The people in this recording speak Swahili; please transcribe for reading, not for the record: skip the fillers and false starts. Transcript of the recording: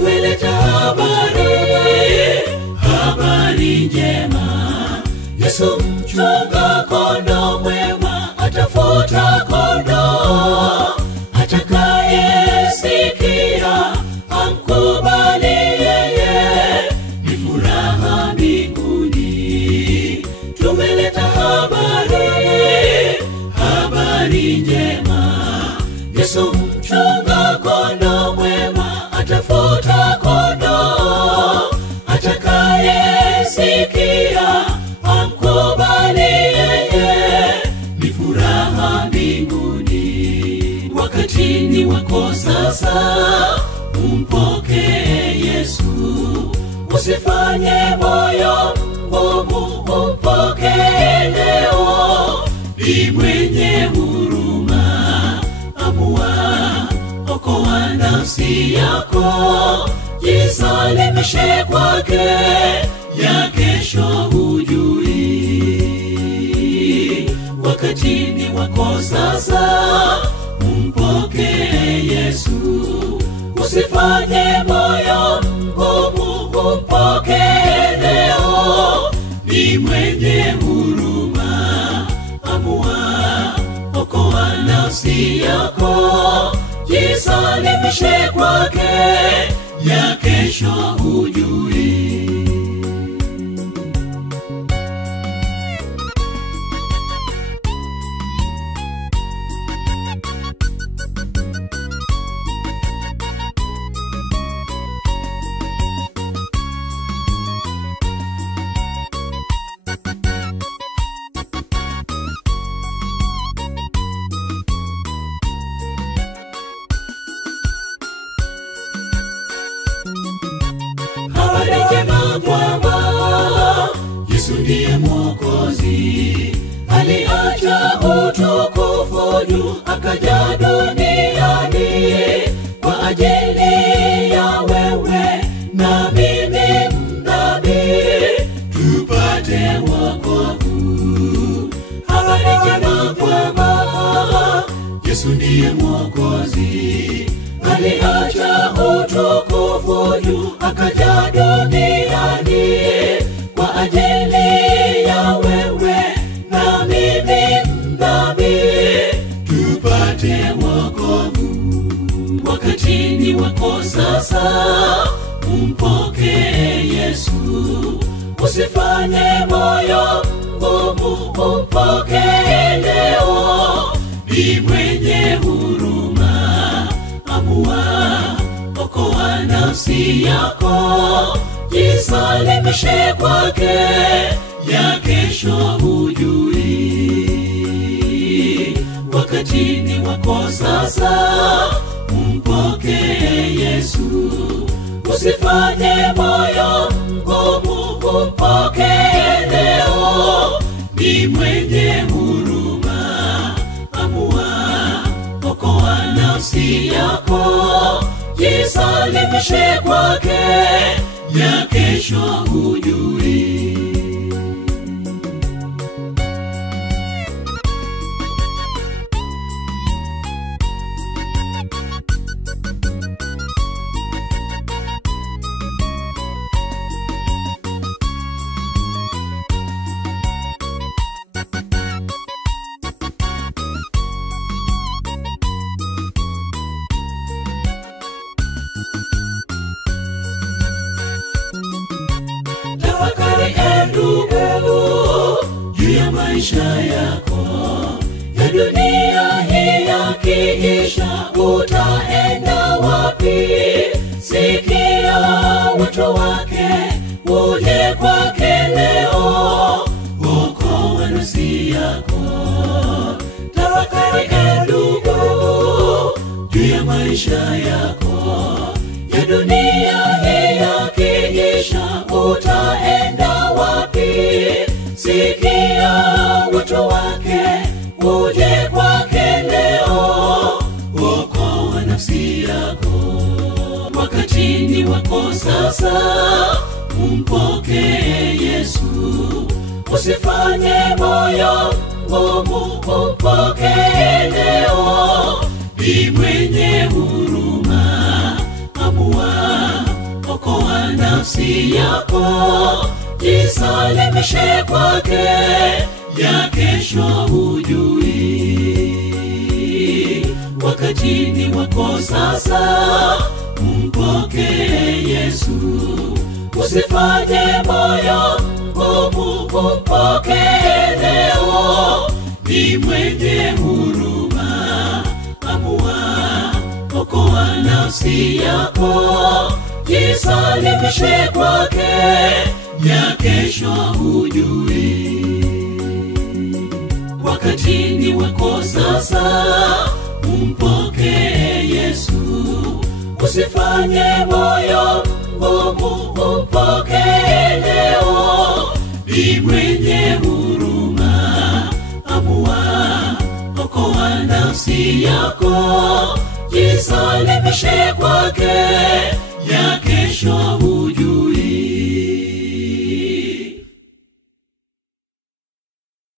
tumeleta habari njema. Yesu mchunga kondoo mwema, atafuta kondoo. Atakayesikia amkubali yeye, ni furaha mbinguni. Tumeleta habari njema. Yesu mchunga kondoo mwema, atafuta kondoo. Atakayesikia amkubali yeye, ni furaha mbinguni. Wakati ni wako sasa, umpokee Yesu. Usifanye moyo mgumu, umpokee leo. Ni mwenye huruma, amua okoa nafsi yako. Jisalimishe kwake, ya kesho hujui. Wakati ni wako sasa, umpokee Yesu. Usifanye moyo mgumu, umpokee leo. Ni mwenye huruma, amua okoa nafsi yako. Jisalimishe kwake, ya kesho hujui. Habari njema kwamba Yesu ndiye Mwokozi. Aliacha utukufu juu, akaja duniani kwa ajili ya wewe na mimi mdhambi, tupate wokovu. Habari njema kwamba Yesu ndiye Mwokozi. Aliacha utukufu juu, akaja duniani kwa ajili ya wewe na mimi mdhambi, tupate wokovu. Wakati ni wako sasa, umpokee Yesu. Usifanye moyo mgumu, umpokee leo. Ni mwenye huruma, amua okoa nafsi yako. Jisalimishe kwake, ya kesho hujui. Wakati ni wako sasa, umpokee Yesu. Usifanye moyo mgumu, umpokee leo. Ni mwenye huruma, amua okoa nafsi yako. Jisalimishe kwake, ya kesho hujui. Tafakari ndugu, juu ya maisha yako ya dunia hii. Yakiisha utaenda wapi? Sikia wito wake, uje kwake leo. Okoa nafsi yako. Tafakari ndugu, juu ya maisha yako ya dunia hii. Yakiisha utaenda wapi? Sikia wito wake, uje kwake leo. Okoa nafsi yako. Wakati ni wako sasa, umpokee Yesu. Usifanye moyo mgumu, umpokee leo. Ni mwenye huruma, amua nafsi yako, jisalimishe kwake, ya kesho hujui. Wakati ni wako sasa, mpokee Yesu. Usifanye moyo ngumu, mpokee leo. Ni mwenye huruma, amua okoa nafsi yako, jisalimishe kwake, ya kesho hujui. Wakati ni wako sasa, mpokee Yesu. Usifanye moyo ngumu, mpokee leo. Ni mwenye huruma, amua okoa nafsi yako, jisalimishe kwake,